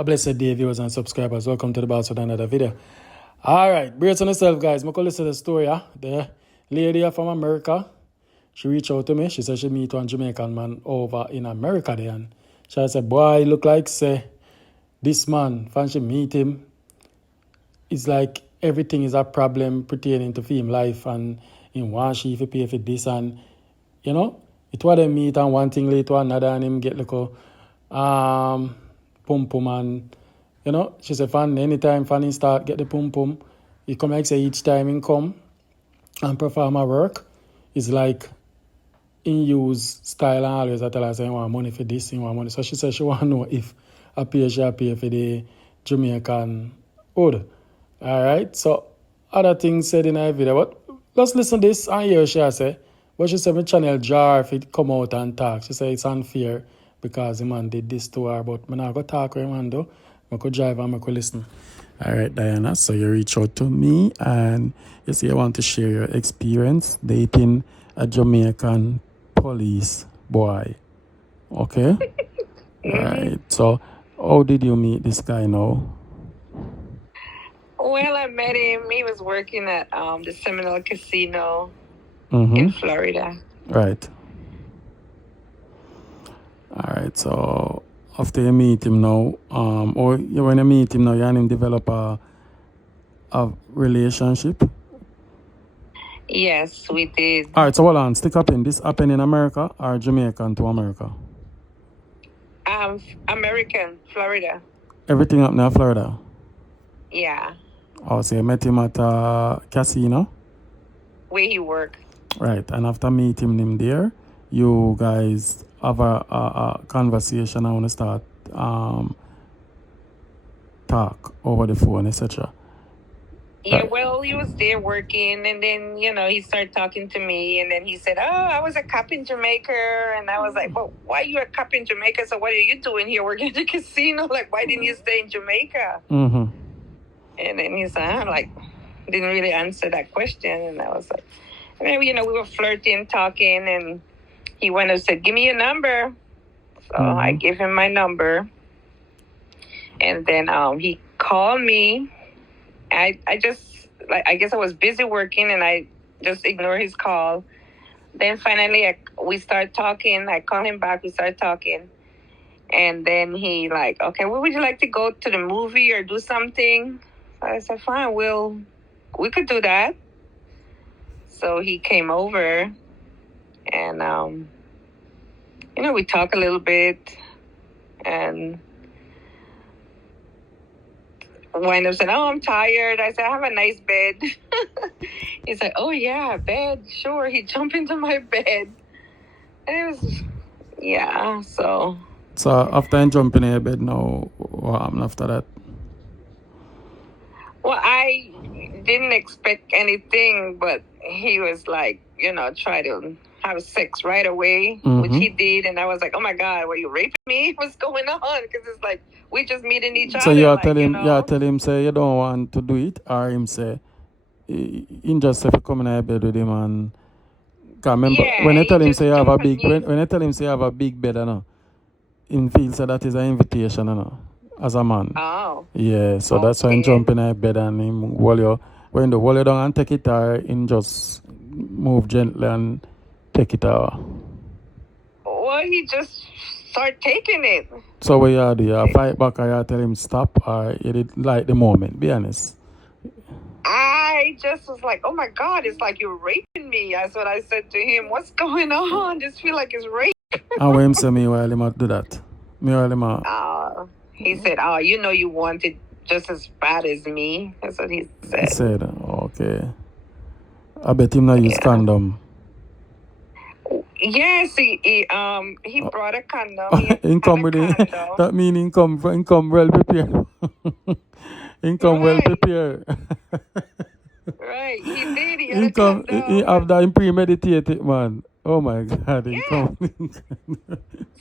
A blessed day, viewers and subscribers. Welcome to the boss with another video. Alright, brace on yourself, guys. I'm going to listen to the story. The lady from America, she reached out to me. She said she meet one Jamaican man over in America there. And she said, boy, look like, say, this man, when she meet him, it's like everything is a problem pertaining to him life. And in one, she if pay for this. And, you know, it was them meet and one thing lead to another. And him get like a... pum pum, and you know, she said fan anytime fan start get the pum pum, he come like say each time he come and perform a work, it's like in use style, and always I tell her say he want money for this, he want money. So she said she want to know if I pay for the Jamaican hood. Alright, so other things said in her video, but let's listen to this and hear she say. But she said my channel jar if it come out and talk. She said it's unfair because the man did this to her, but I'm not going to talk with him though. I could drive and I could listen. All right, Diana, so you reach out to me and you say you want to share your experience dating a Jamaican police boy. Okay? All right, so how did you meet this guy now? Well, I met him. He was working at the Seminole Casino in Florida. Right. All right, so after you meet him now, or when you meet him now, you and him develop a relationship? Yes, we did. All right, so hold on, stick up in. This happened in America or Jamaican to America? American, Florida. Everything happened in Florida? Yeah. Oh, so you met him at a casino? Where he worked. Right, and after meeting him there, you guys have a conversation. I want to start talk over the phone, etc. Yeah, well, he was there working, and then, you know, he started talking to me, and then he said, oh, I was a cop in Jamaica, and I was like, well, why are you a cop in Jamaica? So what are you doing here working at the casino? Like, why didn't you stay in Jamaica? And then he said, I'm like, didn't really answer that question, and I was like, and then, you know, we were flirting, talking, and he went and said, give me your number. So I gave him my number. And then he called me. I just, like, I guess I was busy working and I just ignored his call. Then finally we started talking. I called him back. We started talking. And then he like, okay, well, would you like to go to the movie or do something? So I said, fine, we could do that. So he came over. And, you know, we talk a little bit and wind up saying, oh, I'm tired. I said, I have a nice bed. He's like, oh, yeah, bed. Sure. He jumped into my bed. And it was, yeah, so. So after jumping in your bed now, what happened after that? Well, I didn't expect anything, but he was like, you know, try to have sex right away, which he did, and I was like, oh my God, were you raping me? What's going on? Because it's like we just meeting each other. So you like, tell him, you tell him say you don't want to do it, or him say in just if you come in your bed with him and. Cause remember when I tell him say you have a big when I tell him say you have a big bed, him feels so that is an invitation, as a man. Oh. Yeah, so that's why him jump in your bed and him hold you down and take it, or him just move gently and take it out. Well, he just started taking it. So what you do? You fight back or you tell him stop, or you did like the moment? Be honest. I just was like, oh my God, it's like you're raping me. That's what I said to him. What's going on? This feel like it's rape. And when him say me while him do that? Me while him he said, oh, you know you want it just as bad as me. That's what he said. He said, okay. I bet him not use condom. Yes, he brought a condom. He come with it. That means he come well prepared. He come well prepared. Right, he did. He had a condom. He have that premeditated, man. Oh my God. Yeah.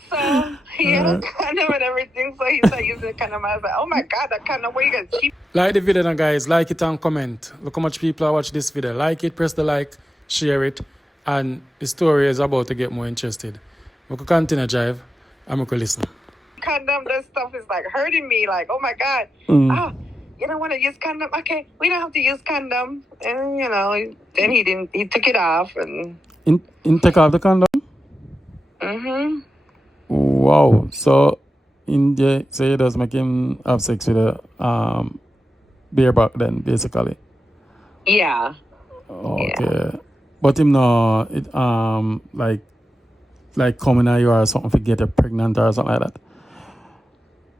So he had a condom and everything. So he started using the condom. I was like, oh my God, that condom, where you get cheap? Like the video now, guys. Like it and comment. Look how much people are watching this video. Like it, press the like, share it. And the story is about to get more interested. We could continue drive and we could listen. condom. This stuff is like hurting me. Like, oh my God. Oh, you don't want to use condom? Okay, we don't have to use condom. And, then he didn't, he took it off and. In take off the condom? Mm-hmm. Wow. So, so he does make him have sex with a bareback then, basically. Yeah. Okay. Yeah. But him no, like coming at you or something to get you pregnant or something like that.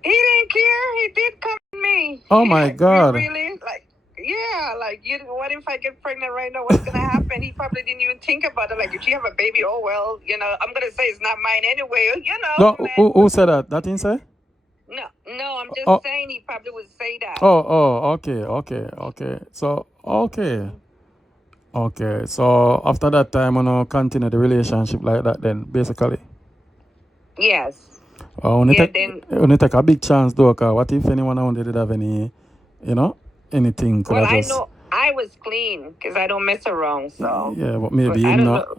He didn't care. He did come at me. Oh my God. Really? Like, yeah, like, what if I get pregnant right now? What's going to happen? He probably didn't even think about it. Like, if you have a baby, oh, well, I'm going to say it's not mine anyway, No, who said that? That didn't say? No, I'm just saying he probably would say that. Okay. So, okay. So, after that time, continue the relationship like that then, basically? Yes. Only take a big chance though, because what if anyone out there did have any, anything? Well, I know I was clean because I don't mess around, so. Yeah, but maybe him not,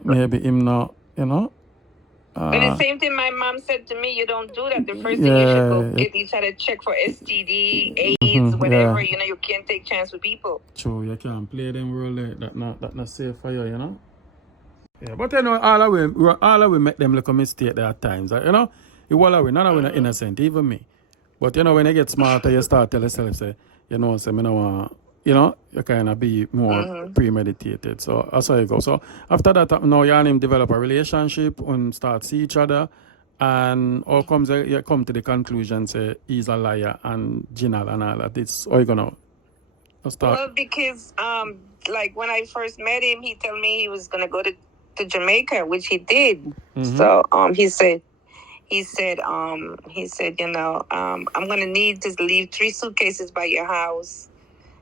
But the same thing my mom said to me, you don't do that. The first thing you should go get each other check for STD, AIDS, whatever. You can't take chance with people. True, you can't play them role that not safe for you, Yeah, but all of we make them look a mistake there at times. You all of we, none of we are innocent, even me. But when you get smarter, you start telling yourself, say, say, me no want, you kind of be more premeditated. So that's how you go. So after that, now you and him develop a relationship and start see each other. And all you come to the conclusion, say, he's a liar and Ginal and all that. It's all you going to start. Well, because, like, when I first met him, he told me he was going to go to Jamaica, which he did. So he said, I'm going to need to leave 3 suitcases by your house.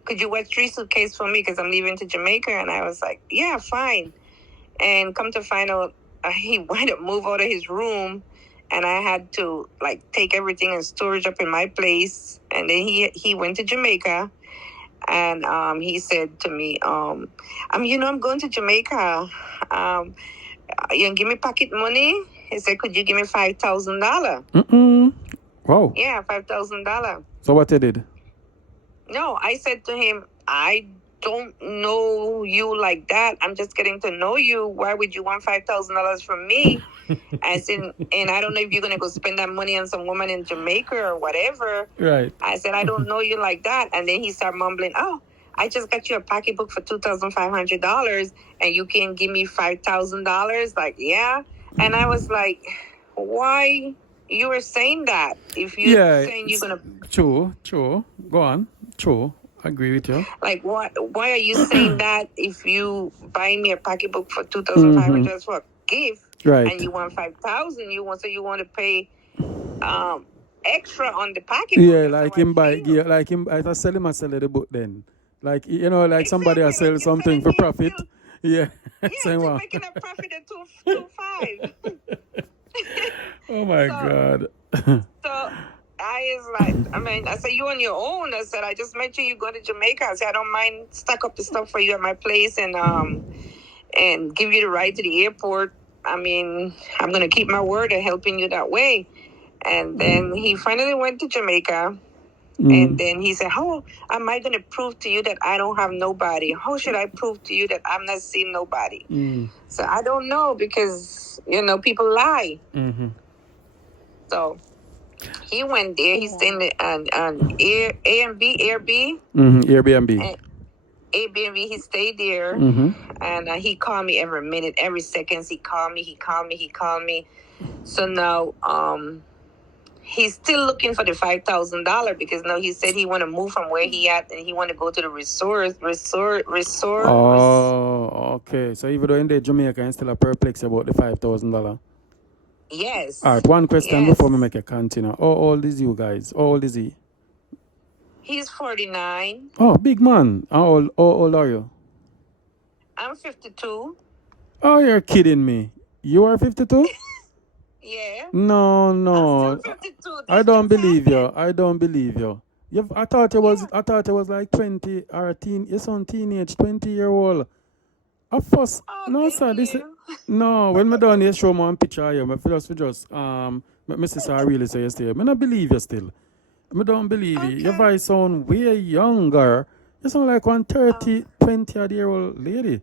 Could you watch 3 suitcases for me because I'm leaving to Jamaica? And I was like, yeah, fine. And come to find out, he wanted to move out of his room, and I had to like take everything and storage up in my place. And then he went to Jamaica, and he said to me, I'm going to Jamaica. You can give me pocket money. He said, could you give me $5,000? Wow. Yeah, $5,000. So what you did? No, I said to him, I don't know you like that. I'm just getting to know you. Why would you want $5,000 from me? I said, and I don't know if you're going to go spend that money on some woman in Jamaica or whatever. Right. I said, I don't know you like that. And then he started mumbling, oh, I just got you a pocketbook for $2,500 and you can give me $5,000. Like, yeah. And I was like, why you were saying that? If you're saying you're going to... True. Go on. True. I agree with you. Like, why are you saying that if you buy me a pocketbook for $2,500 for a gift, right? And you want $5,000, you want to pay extra on the pocketbook? Yeah, like him buy, like him. I sell him the book then. Like like somebody else sell something for profit. Yeah. Yeah, making a profit at $2.5. Oh my God. So. I said, you on your own. I said, I just mentioned you go to Jamaica. I said, I don't mind stock up the stuff for you at my place and give you the ride to the airport. I'm going to keep my word of helping you that way. And then he finally went to Jamaica. And then he said, how am I going to prove to you that I don't have nobody? How should I prove to you that I'm not seeing nobody? So I don't know because, people lie. So... he went there. He stayed on Airbnb. Airbnb. He stayed there, and he called me every minute, every second. He called me. So now, he's still looking for the $5,000 because now he said he want to move from where he at and he want to go to the resort. Oh, okay. So even though in the Jamaica, I'm still perplexed about the $5,000. Yes. All right, one question before we make a continue. How old is you guys? How old is he? He's 49. Oh, big man. How old are you? I'm 52. Oh, you're kidding me. You are 52? Yeah. No. I'm still 52. I don't believe you. I thought it was like 20 or your son teenage, 20-year-old. Of course, no, sir. This no. When me done here, show me one picture here. My just But Mrs. I really say you still. I don't believe you still. I don't believe you. Your voice sound way younger. You sound like one 30, 20-year-old lady.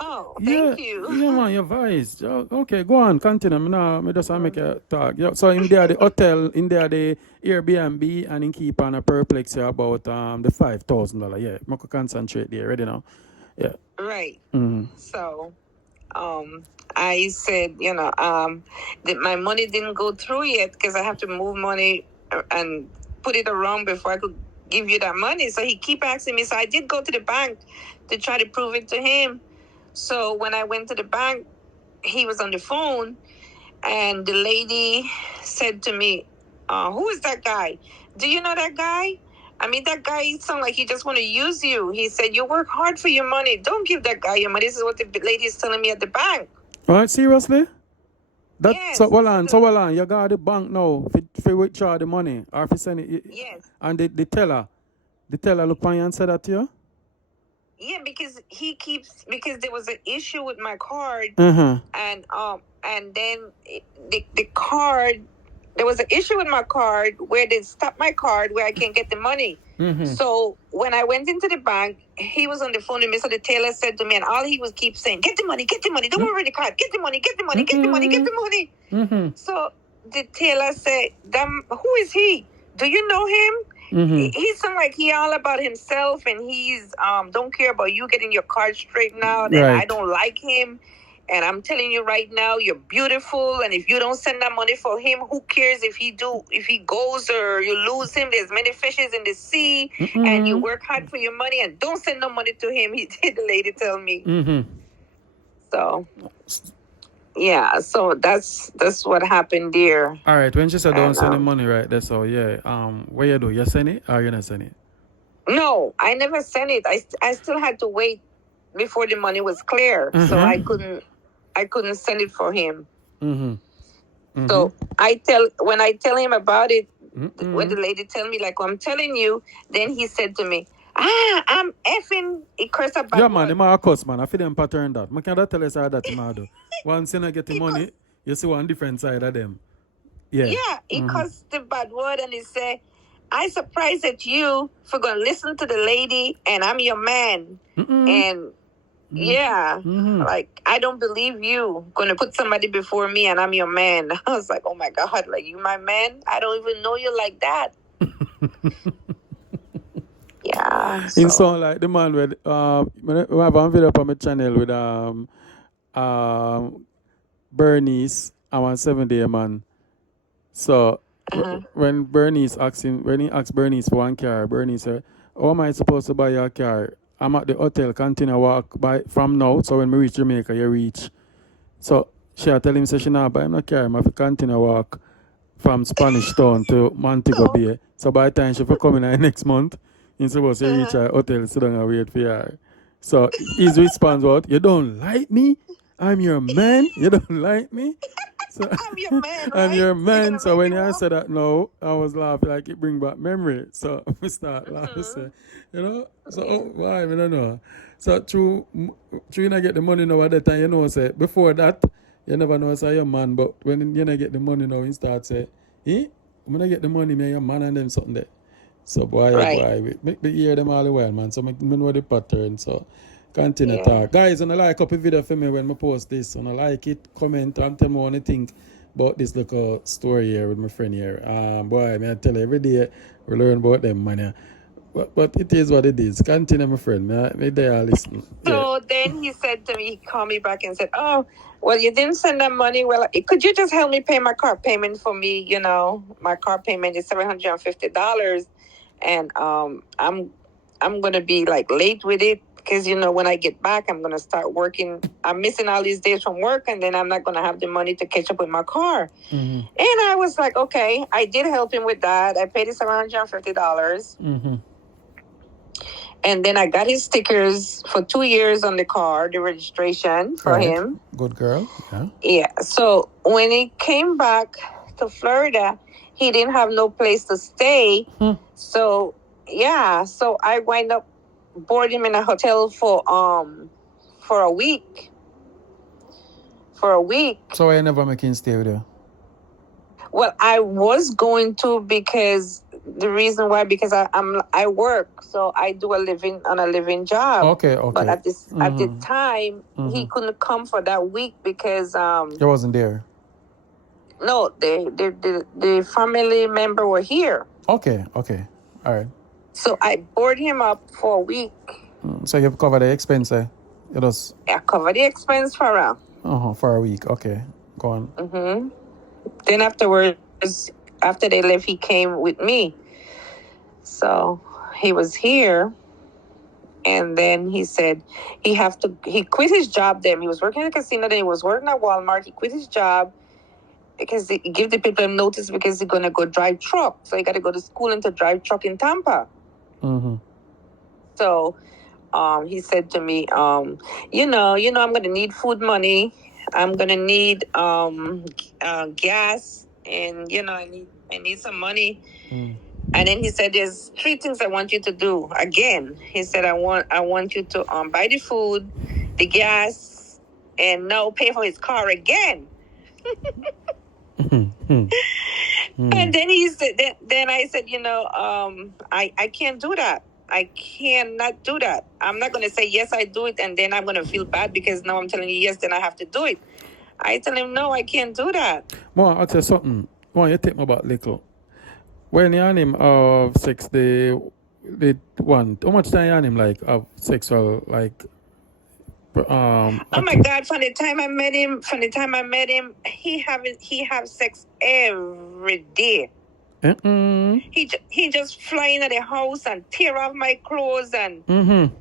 Oh, Yeah, thank you. yeah, man, your voice. Okay, go on, continue. Me just make a talk. Yeah, so in there the hotel, in there the Airbnb, and in keep on a perplex you about the $5,000. Yeah, I could concentrate there. Ready now? Yeah. Right. Mm-hmm. So, I said, that my money didn't go through yet because I have to move money and put it around before I could give you that money. So he keep asking me. So I did go to the bank to try to prove it to him. So when I went to the bank, he was on the phone, and the lady said to me, "Who is that guy? Do you know that guy? I mean, that guy sounds like he just want to use you." He said, "You work hard for your money. Don't give that guy your money." This is what the lady is telling me at the bank. All right, seriously? That, Yes. so hold on. You got the bank now if you withdraw the money or if you send it. Yes. And the teller look on you and say that to you? Yeah, because because there was an issue with my card, Uh-huh. and then the card, there was an issue with my card where they stopped my card where I can't get the money. Mm-hmm. So when I went into the bank, he was on the phone to me. So the teller said to me, and all he was keep saying, "Get the money, don't worry the card, get the money, get the money, get the money, get the money." Mm-hmm. So the teller said, "Who is he? Do you know him?" Mm-hmm. He sounds like he all about himself, and he's don't care about you getting your card straightened out. And Right. I don't like him. And I'm telling you right now, you're beautiful. And if you don't send that money for him, who cares if he goes or you lose him? There's many fishes in the sea, and you work hard for your money, and don't send no money to him. He did, the lady tell me. Mm-hmm. So yeah, so that's what happened there. All right, when she said don't send the money, right? That's all. Yeah. What you do? You send it or you not send it? No, I never sent it. I still had to wait before the money was clear, so I couldn't send it for him. Mm-hmm. Mm-hmm. So when I tell him about it, when the lady tell me like, I'm telling you, then he said to me, I'm effing it curse about. Yeah, man, the man cuss, man. I feel them pattern that. I can't tell us how that man do. Once you get the money, you see one different side of them. Yeah. Yeah, he cussed the bad word and he said, "I surprised at you for gonna listen to the lady, and I'm your man." And yeah, like, I don't believe you gonna put somebody before me and I'm your man. I was like, oh my God, like, you my man? I don't even know you like that. Yeah. So. In sound like the man with we have a video up on my channel with Bernice, our 7-day man. So when he asked Bernice for one car, Bernice said, "How am I supposed to buy your car? I'm at the hotel, continue walk from now. So when we reach Jamaica, you reach." So she tell him, say she not buy him a car, I have to continue walk from Spanish Town to Montego Bay. So by the time she for coming next month, he's supposed to reach her hotel, sit down and wait for her. So his response was, "You don't like me? I'm your man. You don't like me?" So, I'm your man, right? I'm your man. So when I said that, no, I was laughing like it bring back memory. So we start laughing, say, So why? I don't know. So true, you not get the money now at that time. Say before that, you never know say your man. But when you not get the money now, you start say, I'm gonna get the money, man, your man and them something there. So boy, make me hear them all the while, man. So make me know the pattern. So continue talk. Guys, and I like up a video for me when I post this. And I like it, comment and tell me what you think about this little story here with my friend here. Boy, I tell you, every day we learn about them, man. But it is what it is. Continue, my friend. May they all listen. So then he said to me, he called me back and said, "Oh, well, you didn't send that money. Well, could you just help me pay my car payment for me? My car payment is $750. And I'm gonna be like late with it because when I get back, I'm gonna start working. I'm missing all these days from work, and then I'm not gonna have the money to catch up with my car." And I was like, okay, I did help him with that. I paid him $750. And then I got his stickers for 2 years on the car, the registration for him. Good girl. Yeah. So when he came back to Florida, he didn't have no place to stay. So I wind up boarding him in a hotel for a week. So I never make him stay with you? Well, I was going to because the reason why because I work, so I do a living on a living job. Okay, But okay. at the time he couldn't come for that week because You wasn't there. no, the family member were here. Okay, okay. All right. So I board him up for a week. So you cover the expense, eh? It was I cover the expense for her. for a week. Okay, go on. Mm-hmm. Then afterwards, after they left, he came with me. So he was here, and then he said he quit his job then. He was working in a casino, then he was working at Walmart. He quit his job because he give the people notice because he's gonna go drive truck. So he got to go to school and to drive truck in Tampa. Mm-hmm. So he said to me, you know, I'm gonna need food money. I'm gonna need gas, and I need some money. And then he said, "There's 3 things I want you to do." Again, he said, "I want you to buy the food, the gas, and now pay for his car again." And then he said, then I said, I can't do that. I cannot do that. I'm not going to say yes, I do it, and then I'm going to feel bad because now I'm telling you yes, then I have to do it. I tell him no, I can't do that. Well, I'll tell you something. Well, you take me back little. When you and him have sex, the one, how much time you and him like have sexual like? Oh my God! From the time I met him, he have sex every day. He just fly into the house and tear off my clothes and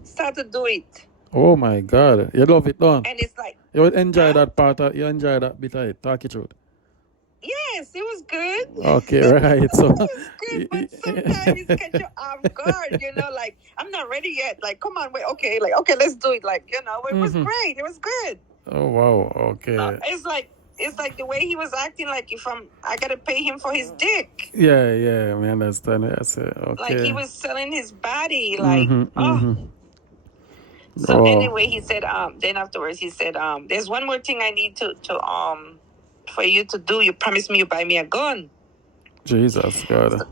start to do it. Oh my God! You love it, don't? And it's like you would enjoy that part. You enjoy that bit of it. Talk it through. Yes, it was good. Okay, right. So it was good, but sometimes it catch you off guard. Like I'm not ready yet. Like, come on, wait, okay, let's do it. Like, it was great. It was good. Oh wow, okay. It's like the way he was acting. Like I gotta pay him for his dick. Yeah, I understand. That's it. Okay. Like he was selling his body. Like, So anyway, he said. Then afterwards, he said, "There's one more thing I need to for you to do. You promised me you buy me a gun." Jesus God.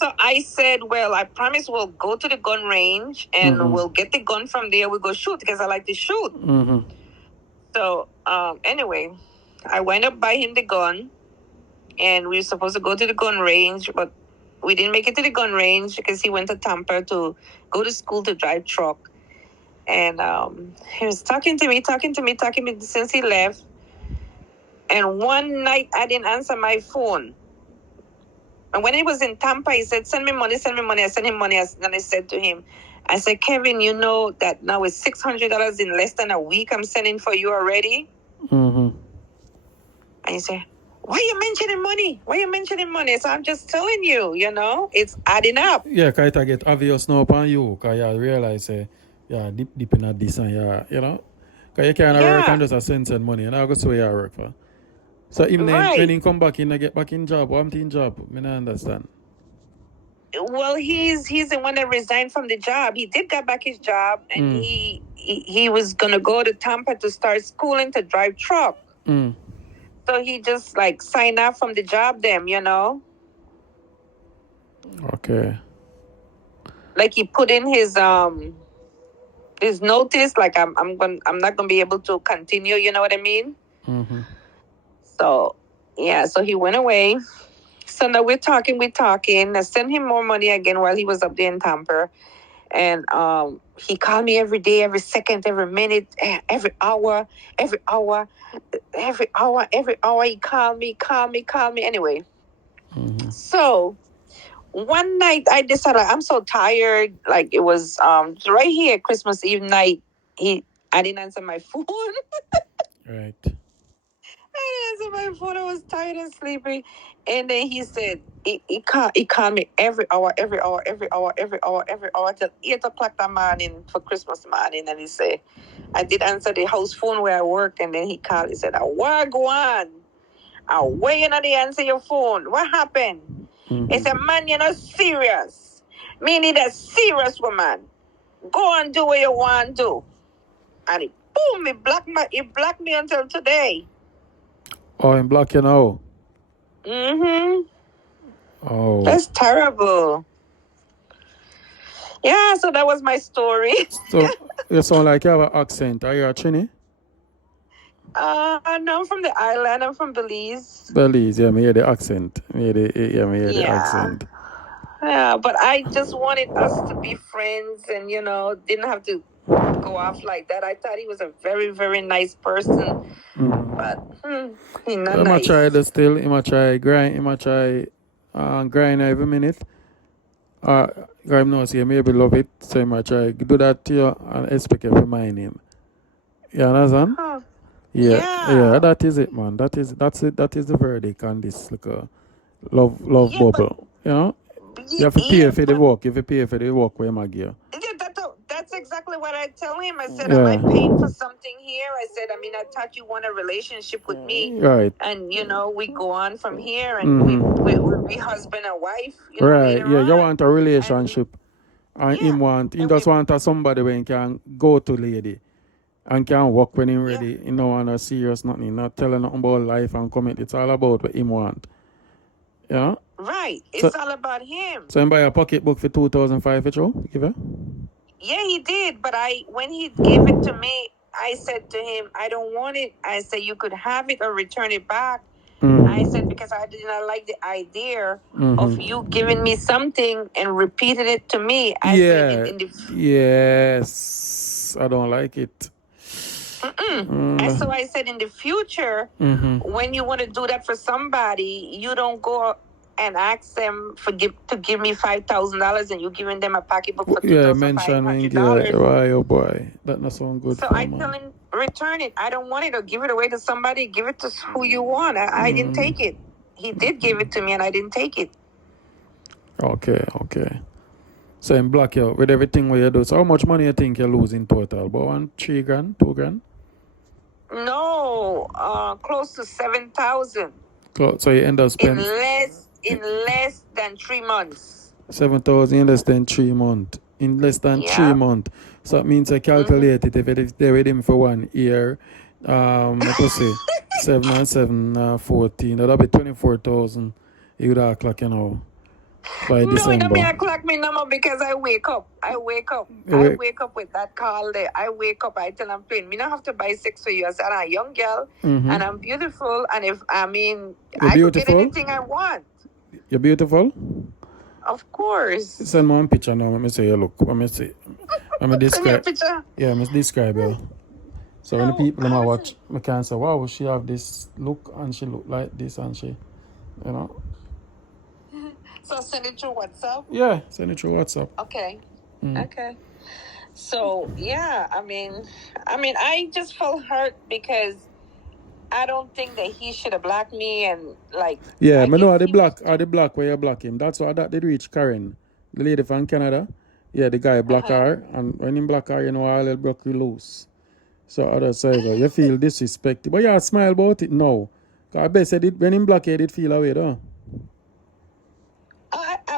So I said, well, I promise we'll go to the gun range and we'll get the gun from there. We'll go shoot because I like to shoot. So anyway, I went up buy him the gun, and we were supposed to go to the gun range, but we didn't make it to the gun range because he went to Tampa to go to school to drive truck. And he was talking to me since he left. And one night I didn't answer my phone. And when he was in Tampa, he said, send me money. I sent him money. And I said to him, I said, Kevin, you know that now it's $600 in less than a week I'm sending for you already? And he said, why are you mentioning money? So I'm just telling you, it's adding up. Yeah, because it get obvious now upon you. Because you realize, deep in this and because you can't work and just send money. And I go where you work for. So even when he come back in and get back in job, what in job? I don't understand. Well, he's the one that resigned from the job. He did get back his job, and he was gonna go to Tampa to start schooling to drive truck. So he just signed off from the job then, Okay. Like he put in his notice, like I'm not gonna be able to continue, you know what I mean? So yeah, so he went away. So now we're talking. I sent him more money again while he was up there in Tampa. And he called me every day, every second, every minute, every hour. He called me. Anyway. So one night I decided I'm so tired. Like it was right here Christmas Eve night. I didn't answer my phone. Right. I didn't answer my phone. I was tired and sleepy. And then he said, he called me every hour till 8 o'clock that morning for Christmas morning. And he said, I did answer the house phone where I work. And then he called. He said, what go on? Why you not answer your phone? What happened? He said, man, you're not serious. Me need a serious woman. Go and do what you want to do. And he blocked me until today. Oh, he blocked you now? Mm-hmm. Oh. That's terrible. Yeah, so that was my story. So you sound like you have an accent. Are you a Trini? No, I'm from the island. I'm from Belize. Belize, yeah, me hear the accent. Me hear the Yeah. accent. Yeah, but I just wanted us to be friends and, didn't have to go off like that. I thought he was a very, very nice person, but he's not I'm nice. try this still. I'm try grind. I'm try grind every minute. I'm not say maybe love it. So I'm try do that to you and expect you to mind him. You understand? Huh. Yeah, that is it, man. That's it. That is the verdict on this like a love Yeah, bubble. You know, you have to pay for the work. You have to pay for the work where I give. Yeah, that's exactly what I tell him. I said, am I paying for something here? I said, I thought you want a relationship with me. Right. And, we go on from here and we'll be husband and wife, Right. later Yeah, on. you want a relationship. And Yeah. he just want somebody when he can go to lady and can work when he ready. You know, want a serious nothing, not telling nothing about life and commit. It's all about what him want. Yeah? Right. It's all about him. So he buy a pocketbook for 2005 for you? Give it? Yeah, he did. But when he gave it to me, I said to him, I don't want it. I said, you could have it or return it back. I said, because I did not like the idea of you giving me something and repeating it to me. I said, yes. I don't like it. And so I said, in the future, when you want to do that for somebody, you don't go and ask them to give me $5,000 and you giving them a pocketbook for $2,500. Why, oh boy, that not sound good. So I tell him, return it. I don't want it, or give it away to somebody. Give it to who you want. I didn't take it. He did give it to me, and I didn't take it. Okay. So in black you with everything what you do. So how much money you think you lose in total? About $3 grand, $2 grand? No, close to 7,000. So you end up spending in less than 3 months. 7,000 in less than 3 months. In less than 3 months. So that means I calculate it. If they with him for 1 year, let us say 7 and 7, 14. That'll be 24,000. You would have clock, by December. No, I clock me number because I wake up. I wake up with that call there. I wake up, I tell him, plain, me not have to buy sex for you. I said, I'm a young girl and I'm beautiful. And I could get anything I want. You're beautiful? Of course. Send me one picture now. Let me say you look. Let me see. Let me describe. Send me a picture. Yeah, let me describe you. So when the people watch, I can say, wow, she have this look and she look like this and she, So send it through WhatsApp? Yeah, send it through WhatsApp. Okay. Okay. So, yeah, I just felt hurt because I don't think that he should have blocked me and like. Yeah, I know the black where you block him. That's why that did reach Karen, the lady from Canada. Yeah, the guy block her, and when him block her, all the block you loose. So other side, you feel disrespected, but you smile about it now. Cause I bet said it when him block you, it feel away, though.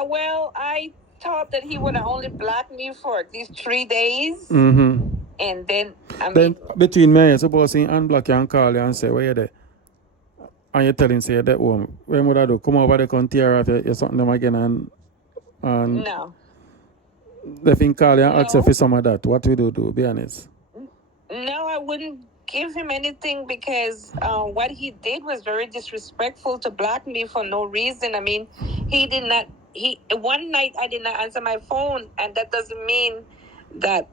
Well, I thought that he would have only blocked me for these 3 days. And then, between me, I suppose he unblock you and call you and say, where you there? And you tell him, say, that home. When would I do? Come over there, come tear off you something them again and no. If he call you and ask you for some of that, what we do, be honest? No, I wouldn't give him anything because what he did was very disrespectful to block me for no reason. One night I did not answer my phone, and that doesn't mean that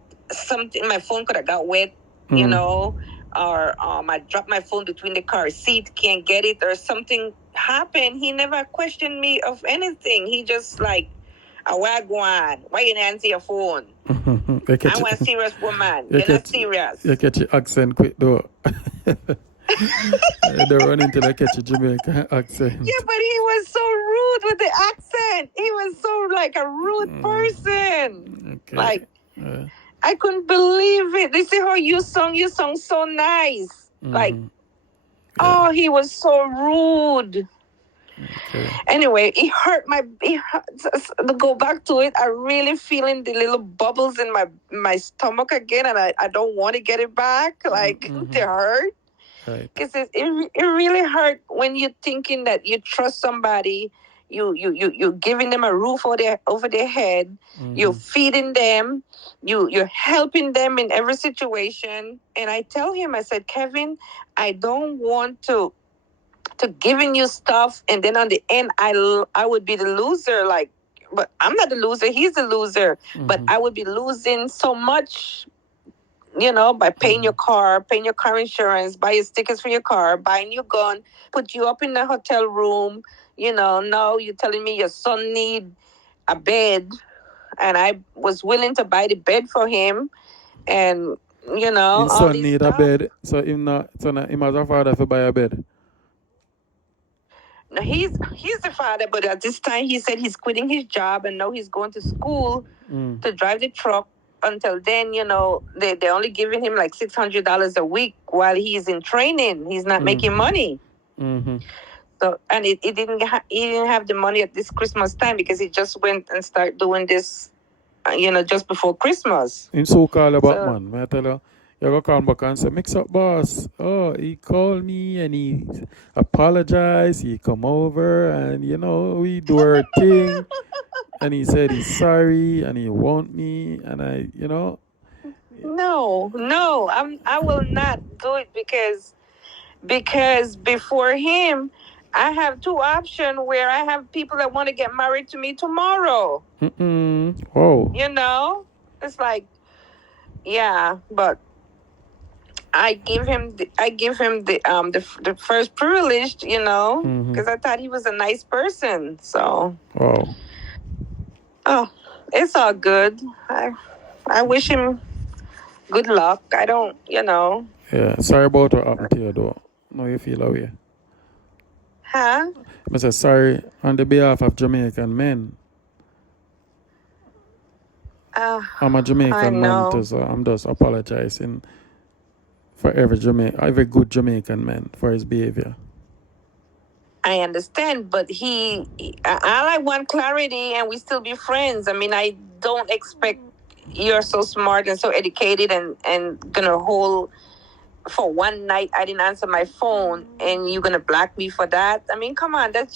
my phone could have got wet, or I dropped my phone between the car seat, can't get it, or something happened. He never questioned me of anything. He just like, where go on? Why you didn't answer your phone? I want a serious woman. You're not serious. You catch your accent quick though. They run into the catch your Jamaican accent. Yeah, but he was so rude with the accent. He was so like a rude person. Okay. Like, I couldn't believe it. They say, oh, you sung so nice. Like, oh, he was so rude. Okay. Anyway, to go back to it, I really feeling the little bubbles in my stomach again, and I don't want to get it back. Like, they hurt. Right. Because it really hurt when you're thinking that you trust somebody, you're giving them a roof over their head, you're feeding them, you're helping them in every situation. And I tell him, I said, Kevin, I don't want to giving you stuff, and then on the end I would be the loser. Like, but I'm not the loser, he's the loser. But I would be losing so much, by paying your car insurance, buy your stickers for your car, buying your gun, put you up in the hotel room. Now you're telling me your son need a bed, and I was willing to buy the bed for him, and His all son these need a stuff. bed, so him as a father to buy a bed. No, he's the father, but at this time he said he's quitting his job, and now he's going to school to drive the truck. Until then, they're only giving him like $600 a week while he's in training. He's not making money. So, and he didn't have the money at this Christmas time because he just went and started doing this, just before Christmas. In so call about man, may I tell you, you go come back and say, MIXUP boss. Oh, he called me and he apologized. He come over and we do our thing. And he said he's sorry and he want me and I. No, I will not do it because before him, I have two options where I have people that want to get married to me tomorrow. Oh. It's like, yeah, but I give him the first privilege, because I thought he was a nice person. So, it's all good. I wish him good luck. I don't, Yeah, sorry about what happened to you though. Now you feel away. Huh? I say sorry on the behalf of Jamaican men. I'm a Jamaican man too, so I'm just apologizing for every good Jamaican man for his behavior. I understand, but I want clarity, and we still be friends. I mean, I don't expect you're so smart and so educated and gonna hold for one night I didn't answer my phone and you're gonna block me for that. I mean, come on, that's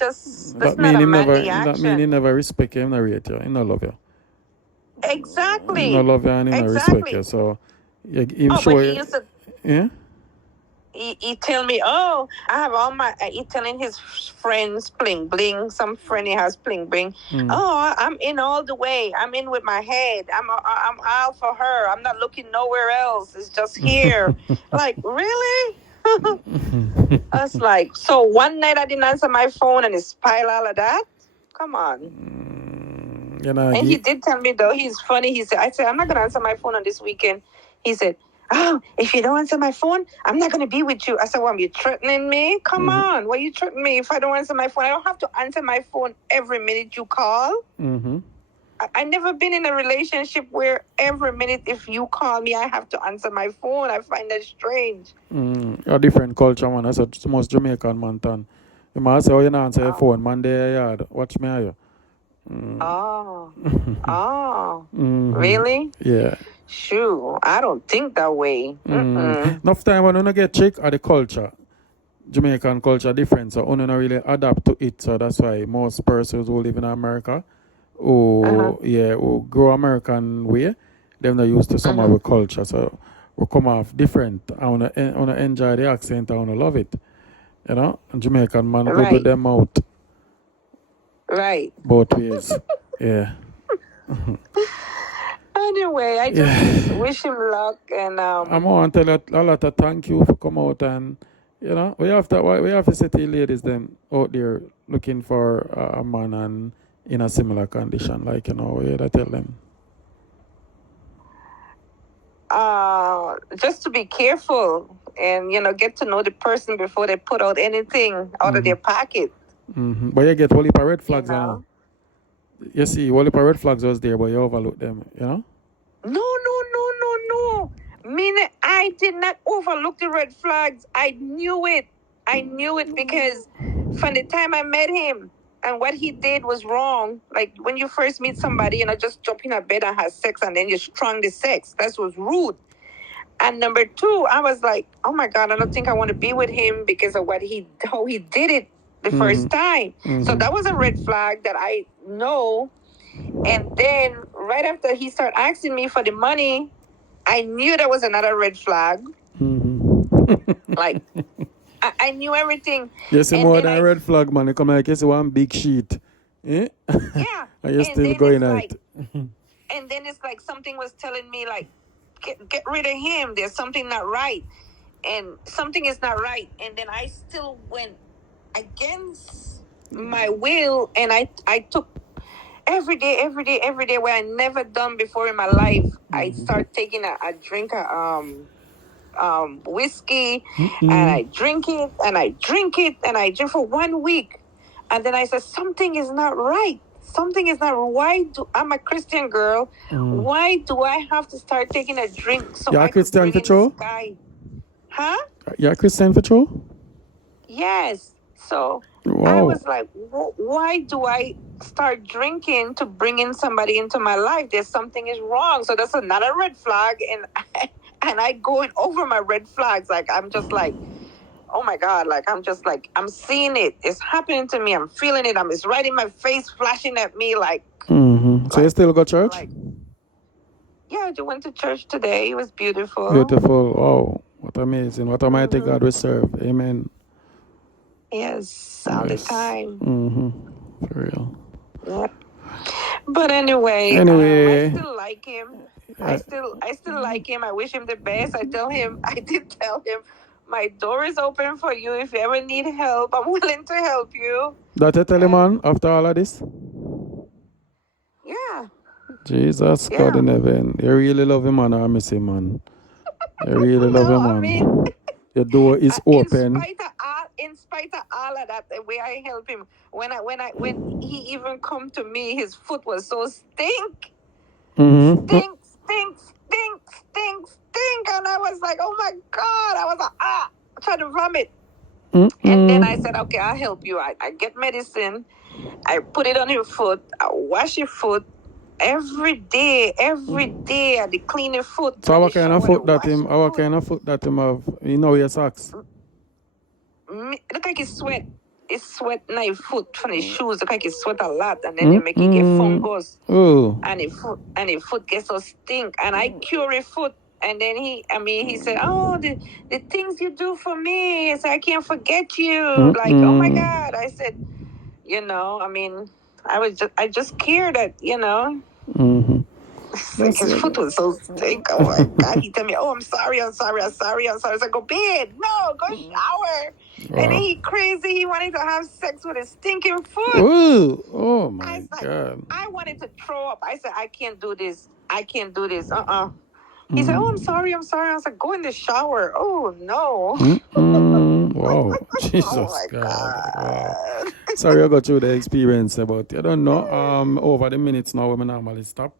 not a manly action. That mean he never respect you, he never rate you, he not love you. Exactly. He not love you and he not respect you. So yeah. He tell me, I have all my. He telling his friends bling bling. Some friend he has bling bling. Oh, I'm in all the way. I'm in with my head. I'm out for her. I'm not looking nowhere else. It's just here. Like, really? I was like, so one night I didn't answer my phone and it's pile all of that. Come on. And he did tell me though. He's funny. I said, I'm not gonna answer my phone on this weekend. He said, oh, if you don't answer my phone, I'm not going to be with you. I said, well, you threatening me? Come on. Why are you threatening me if I don't answer my phone? I don't have to answer my phone every minute you call. I never been in a relationship where every minute if you call me, I have to answer my phone. I find that strange. A different culture, man. That's the most Jamaican man done. You might say, oh, you don't answer your phone. Man, there you are. Watch me, are you? Really? Yeah. Sure, I don't think that way. Enough time when you get check at the culture, Jamaican culture different, so you don't really adapt to it. So that's why most persons who live in America, who grow American way, they're not used to some of the culture. So we come off different. I wanna enjoy the accent. I wanna love it. And Jamaican man good with them out. Right. Both ways. Yeah. Anyway, I just wish him luck, and I want to tell you a lot of thank you for coming out, and we have to set the ladies them out there looking for a man and in a similar condition, like we have to tell them. Just to be careful and get to know the person before they put out anything out of their pocket. But you get whole heap of red flags now. You see, whole heap of red flags was there, but you overlook them, No. Meaning, I did not overlook the red flags. I knew it because from the time I met him and what he did was wrong. Like when you first meet somebody, just jump in a bed and have sex and then you strong the sex. That was rude. And number two, I was like, oh my God, I don't think I want to be with him because of how he did it the first time. So that was a red flag that I know. And then right after he started asking me for the money, I knew that was another red flag. Like, I knew everything. You see more than a red flag, man. You come like you see one big sheet. Eh? Yeah. And you're still going at it. And then it's like something was telling me, like, get rid of him. There's something not right. And something is not right. And then I still went against my will. And I took every day, where I never done before in my life. I start taking a drink of whiskey, and I drink it, and I drink it, and I drink for 1 week. And then I said, something is not right. Something is not right. I'm a Christian girl. Why do I have to start taking a drink so You're I a Christian for could bring in sure? this guy? Huh? You're a Christian for sure? Yes. So Wow. I was like, why do I start drinking to bring in somebody into my life? There's something is wrong. So that's another red flag. And I going over my red flags. Like, I'm just like, oh my God. Like, I'm seeing it. It's happening to me. I'm feeling it. It's right in my face, flashing at me like. So you still go to church? Yeah, I went to church today. It was beautiful. Beautiful. Wow. What amazing. What a mighty God we serve. Amen. Yes, all the time. For real. Yep. But anyway, I still like him. I still like him. I wish him the best. I did tell him, my door is open for you. If you ever need help, I'm willing to help you. That you tell him, man, after all of this? Yeah. Jesus, God in heaven. You really love him, man, or I miss him, man? You really love him, man. I mean, your door is open. In spite of all of that, the way I help him, when he even come to me, his foot was so stink. Stink, and I was like, oh my God, I was like, trying to vomit. And then I said, okay, I'll help you. I get medicine, I put it on your foot, I wash your foot every day. I clean your foot. So what kind of foot that him have? You know your socks? Look like he sweat. He sweat in his foot from his shoes. Look like he sweat a lot, and then they make it get fungus. And his foot gets so stink. And I cure his foot. And then he said, oh, the things you do for me. I said, I can't forget you. Like, oh my God. I said, I just cared that, Like his foot was so stink. Oh my God. He told me, oh, I'm sorry. I said, go bed. No, go shower. Wow. And then he crazy. He wanted to have sex with his stinking foot. Ooh. Oh my God. I wanted to throw up. I said, I can't do this. He said, oh, I'm sorry. I was like, go in the shower. Oh, no. Wow. Jesus God. Wow. Sorry I got through the experience, but I don't know. Over the minutes now, we normally stop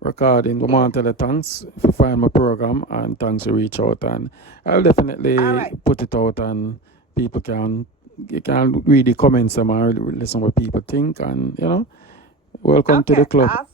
recording. We want to tell you thanks for find my program and thanks to reach out, and I'll definitely put it out and people can read the comments and listen what people think, and welcome to the club.